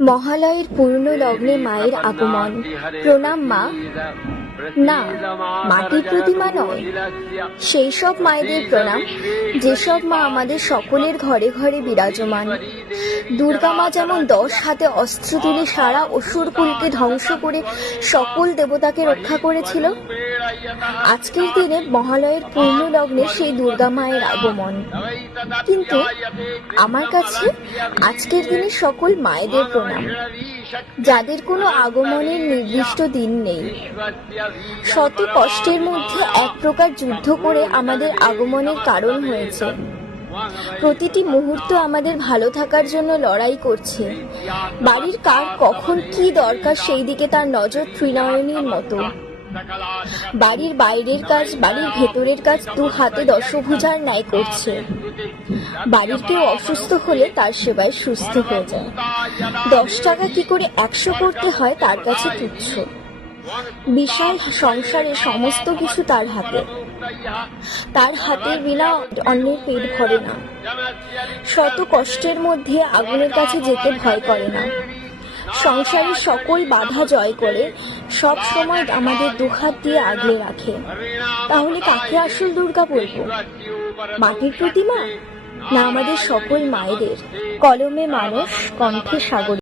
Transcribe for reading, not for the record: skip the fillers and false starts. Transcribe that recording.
মহালয়ের পূর্ণ লগ্নে মায়ের আগমন। প্রণাম মা। না, মাটির প্রতিমা নয়, সেই সব মায়েদের প্রণাম যেসব মা আমাদের সকলের ঘরে ঘরে বিরাজমান। দুর্গা মা যেমন 10 হাতে অস্ত্র তুলে সারা অসুরকুলকে ধ্বংস করে সকল দেবতাকে রক্ষা করেছিল, আজকের দিনে মহালয়ের পূর্ণ লগ্নে সেই দুর্গা মায়ের আগমন। কিন্তু আমার কাছে আজকের দিনে সকল মায়েদের প্রণাম, যাদের কোনো আগমনের নির্দিষ্ট দিন নেই। শত কষ্টের মধ্যে এক প্রকার যুদ্ধ করে আমাদের আগমনের কারণ হয়েছে। প্রতিটি মুহূর্ত আমাদের ভালো থাকার জন্য লড়াই করছে। বাড়ির কার কখন কি দরকার সেই দিকে তার নজর ত্রিনয়নীর মতো। বাড়ির বাইরের কাজ, বাড়ির ভেতরের কাজ দু হাতে দশভুজার ন্যায় করছে। বাড়ির কেউ অসুস্থ হলে তার সেবায় সুস্থ হয়ে যায়। 10 টাকা কি করে 100 করতে হয় তার কাছে তুচ্ছ। বিশাল সংসারে সমস্ত কিছু তার হাতে। তার হাতের বিনা অন্যের পেট ভরে না। শত কষ্টের মধ্যে আগুনের কাছে যেতে ভয় করে না। সংসারের সকল বাধা জয় করে সব সময় আমাদের দুহাত দিয়ে আগলে রাখে। তাহলে কাকে আসল দুর্গা বলবো? মাটির প্রতিমা, না আমাদের সকল মায়েদের? কলমে মানুষ, কণ্ঠে সাগর।